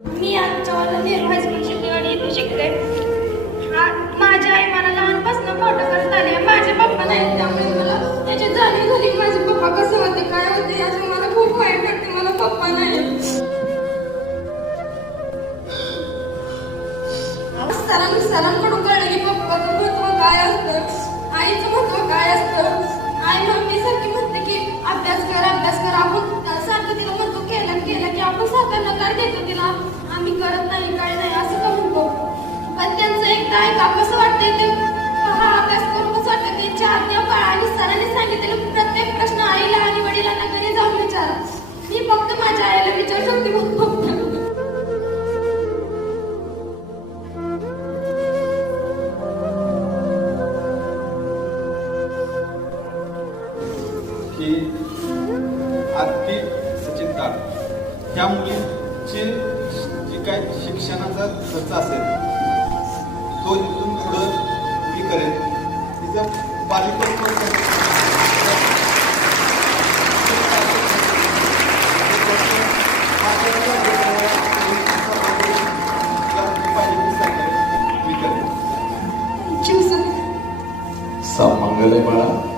मी आमच्या नेहरू हायस्कूल शिंदेवाडी इथे शिकते. माझी आई मला लहानपासून मोठं करत आली आहे. माझे पप्पा नाही, त्यामुळे मला त्याची जाणीव झाली. माझे पप्पा कसं होते, काय होते याचं मला खूप वाईट वाटते. मला पप्पा नाही. सरांकडून कळलं की पप्पाचं महत्व काय असतं, आईचं महत्व काय असतं. आई मम्मीसारखी म्हणते की अभ्यास कर अभ्यास कर. आपण सारखं तिला म्हणतो केलं की आपण सारखं नकार देतो तिला, आम्ही करत नाही काय नाही असं का म्हणतो. पण त्यांचं एकदा ऐका कसं वाटतंय ते. हा अभ्यास करून कसं वाटतं की 4 देव आणि सरांनी सांगितलेलं प्रत्येक प्रश्न आईला आणि वडिलांना घरी जाऊन विचारा. मी फक्त माझ्या आईला विचारू शकते फक्त. की आरती सचिन तार त्या मुलीचे जे काय शिक्षणाचा खर्च असेल तो इथून पुढं मी करेन. तिचं बालिका मंगल बाळा.